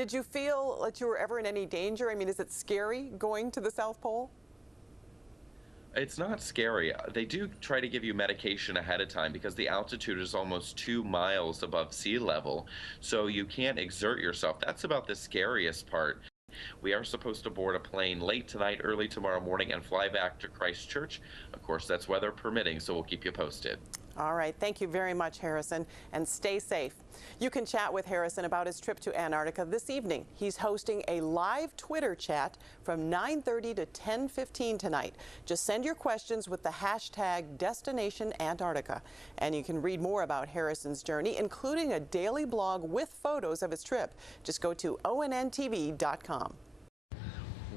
Did you feel that you were ever in any danger? I mean, is it scary going to the South Pole? It's not scary. They do try to give you medication ahead of time because the altitude is almost 2 miles above sea level, so you can't exert yourself. That's about the scariest part. We are supposed to board a plane late tonight, early tomorrow morning, and fly back to Christchurch. Of course, that's weather permitting, so we'll keep you posted. All right. Thank you very much, Harrison, and stay safe. You can chat with Harrison about his trip to Antarctica this evening. He's hosting a live Twitter chat from 9:30 to 10:15 tonight. Just send your questions with the hashtag #DestinationAntarctica. And you can read more about Harrison's journey, including a daily blog with photos of his trip. Just go to onntv.com.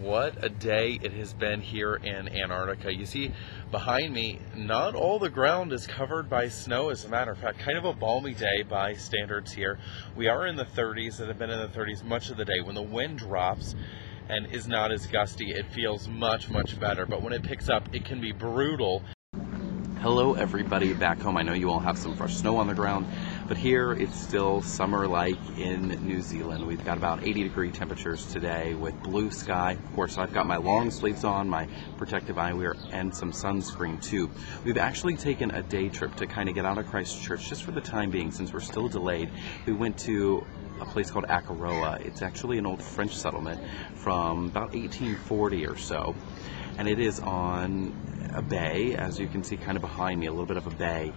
What a day it has been here in Antarctica. You see behind me, not all the ground is covered by snow. As a matter of fact, kind of a balmy day by standards here. We are in the 30s and have been in the 30s much of the day. When the wind drops and is not as gusty, it feels much, much better. But when it picks up, it can be brutal. Hello everybody back home. I know you all have some fresh snow on the ground, but here it's still summer-like in New Zealand. We've got about 80-degree temperatures today with blue sky. Of course, I've got my long sleeves on, my protective eyewear, and some sunscreen too. We've actually taken a day trip to kind of get out of Christchurch just for the time being, since we're still delayed. We went to a place called Akaroa. It's actually an old French settlement from about 1840 or so, and it is on a bay, as you can see kind of behind me, a little bit of a bay.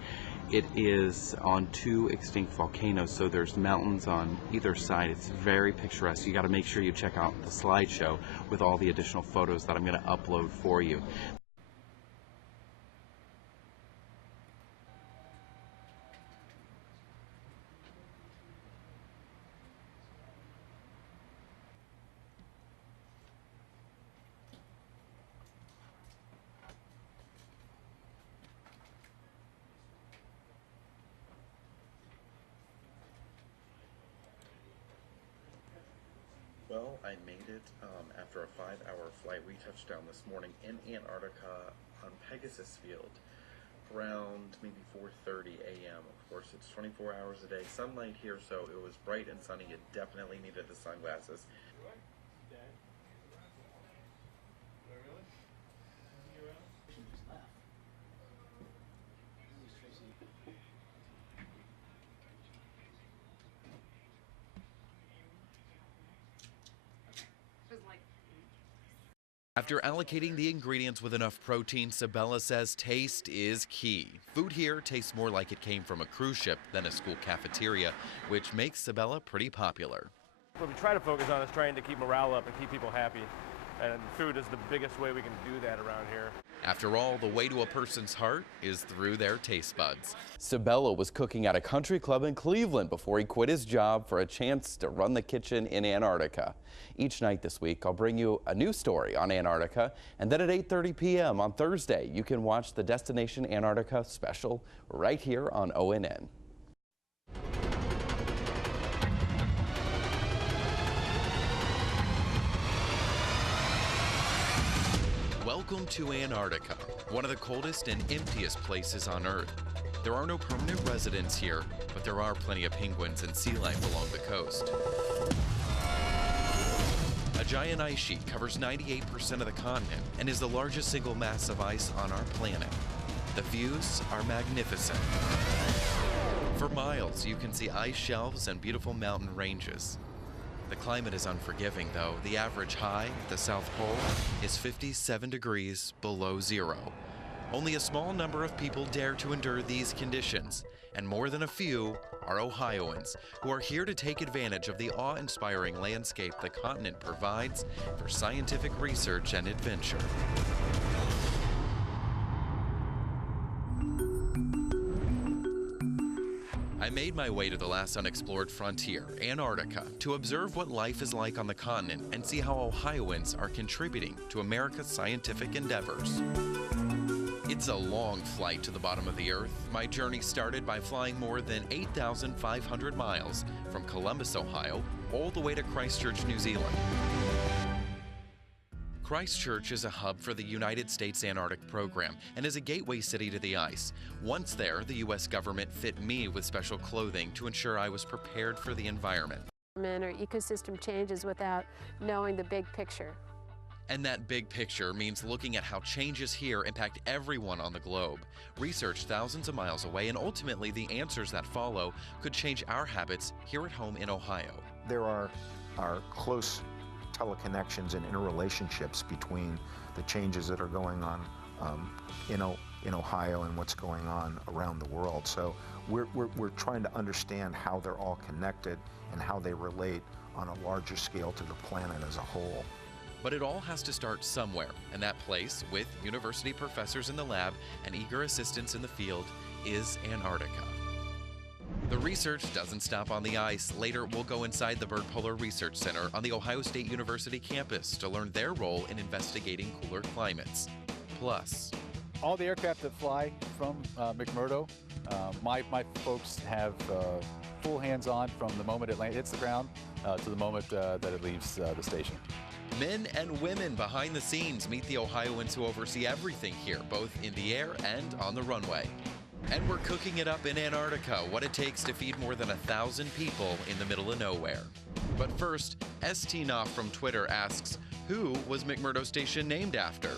It is on two extinct volcanoes, so there's mountains on either side. It's very picturesque. You got to make sure you check out the slideshow with all the additional photos that I'm going to upload for you. Well, I made it after a 5-hour flight. We touched down this morning in Antarctica on Pegasus Field around maybe 4:30 a.m. Of course, it's 24 hours a day, sunlight here, so it was bright and sunny. You definitely needed the sunglasses. After allocating the ingredients with enough protein, Sabella says taste is key. Food here tastes more like it came from a cruise ship than a school cafeteria, which makes Sabella pretty popular. What we try to focus on is trying to keep morale up and keep people happy. And food is the biggest way we can do that around here. After all, the way to a person's heart is through their taste buds. Sabella was cooking at a country club in Cleveland before he quit his job for a chance to run the kitchen in Antarctica. Each night this week, I'll bring you a new story on Antarctica, and then at 8:30 p.m. on Thursday, you can watch the Destination Antarctica special right here on ONN. Welcome to Antarctica, one of the coldest and emptiest places on Earth. There are no permanent residents here, but there are plenty of penguins and sea life along the coast. A giant ice sheet covers 98% of the continent and is the largest single mass of ice on our planet. The views are magnificent. For miles, you can see ice shelves and beautiful mountain ranges. The climate is unforgiving, though. The average high at the South Pole is 57 degrees below zero. Only a small number of people dare to endure these conditions, and more than a few are Ohioans, who are here to take advantage of the awe-inspiring landscape the continent provides for scientific research and adventure. I made my way to the last unexplored frontier, Antarctica, to observe what life is like on the continent and see how Ohioans are contributing to America's scientific endeavors. It's a long flight to the bottom of the Earth. My journey started by flying more than 8,500 miles from Columbus, Ohio, all the way to Christchurch, New Zealand. Christchurch is a hub for the United States Antarctic Program and is a gateway city to the ice. Once there, the U.S. government fit me with special clothing to ensure I was prepared for the environment. Or ecosystem changes without knowing the big picture. And that big picture means looking at how changes here impact everyone on the globe. Research thousands of miles away, and ultimately the answers that follow could change our habits here at home in Ohio. There are close teleconnections and interrelationships between the changes that are going on in Ohio and what's going on around the world. So we're trying to understand how they're all connected and how they relate on a larger scale to the planet as a whole. But it all has to start somewhere, and that place, with university professors in the lab and eager assistants in the field, is Antarctica. The research doesn't stop on the ice. Later, we'll go inside the Bird Polar Research Center on the Ohio State University campus to learn their role in investigating cooler climates. Plus, all the aircraft that fly from McMurdo, my folks have full hands-on from the moment it hits the ground to the moment that it leaves the station. men and women behind the scenes meet the Ohioans who oversee everything here, both in the air and on the runway. And we're cooking it up in Antarctica, what it takes to feed more than 1,000 people in the middle of nowhere. But first, ST Knopf from Twitter asks, who was McMurdo Station named after?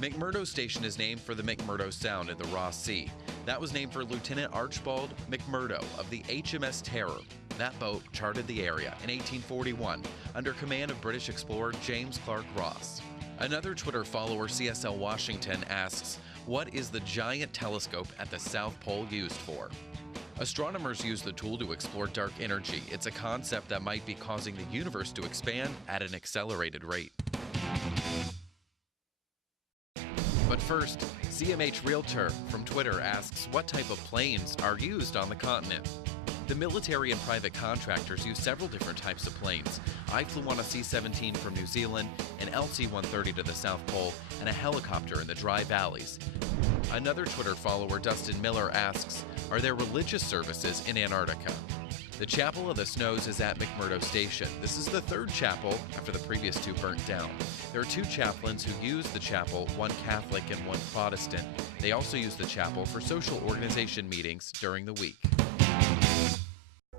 McMurdo Station is named for the McMurdo Sound in the Ross Sea. That was named for Lieutenant Archibald McMurdo of the HMS Terror. That boat charted the area in 1841 under command of British explorer James Clark Ross. Another Twitter follower, CSL Washington, asks, what is the giant telescope at the South Pole used for? Astronomers use the tool to explore dark energy. It's a concept that might be causing the universe to expand at an accelerated rate. But first, CMH Realtor from Twitter asks what type of planes are used on the continent. The military and private contractors use several different types of planes. I flew on a C-17 from New Zealand, an LC-130 to the South Pole, and a helicopter in the dry valleys. Another Twitter follower, Dustin Miller, asks, are there religious services in Antarctica? The Chapel of the Snows is at McMurdo Station. This is the third chapel after the previous two burnt down. There are two chaplains who use the chapel, one Catholic and one Protestant. They also use the chapel for social organization meetings during the week.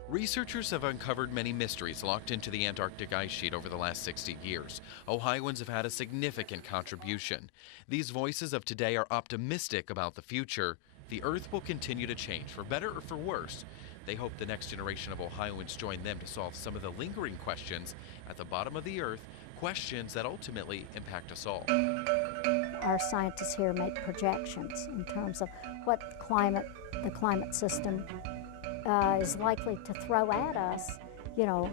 Researchers have uncovered many mysteries locked into the Antarctic ice sheet over the last 60 years. Ohioans have had a significant contribution. These voices of today are optimistic about the future. The Earth will continue to change, for better or for worse. They hope the next generation of Ohioans join them to solve some of the lingering questions at the bottom of the Earth, questions that ultimately impact us all. Our scientists here make projections in terms of what the climate system is likely to throw at us, you know,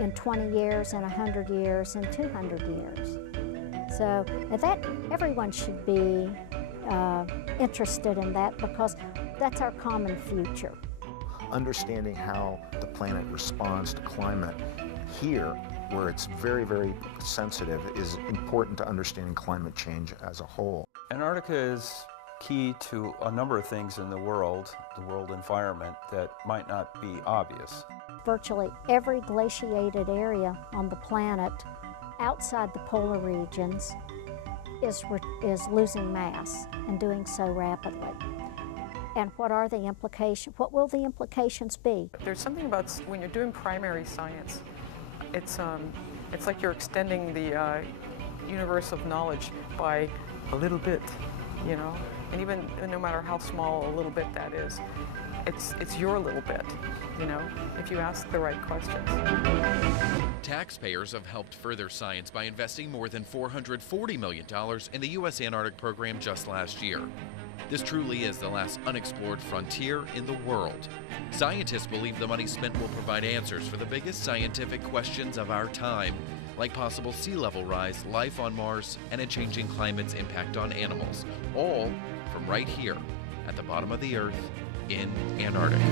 in 20 years, in 100 years, in 200 years. So that everyone should be interested in that, because that's our common future. Understanding how the planet responds to climate here, where it's very, very sensitive, is important to understanding climate change as a whole. Antarctica is key to a number of things in the world environment, that might not be obvious. Virtually every glaciated area on the planet outside the polar regions is losing mass, and doing so rapidly. And what are the implications? What will the implications be? There's something about when you're doing primary science, it's like you're extending the universe of knowledge by a little bit, you know. And even no matter how small a little bit that is, it's your little bit, you know, if you ask the right questions. Taxpayers have helped further science by investing more than $440 million in the U.S. Antarctic program just last year. This truly is the last unexplored frontier in the world. Scientists believe the money spent will provide answers for the biggest scientific questions of our time, like possible sea level rise, life on Mars, and a changing climate's impact on animals, all from right here at the bottom of the Earth in Antarctica.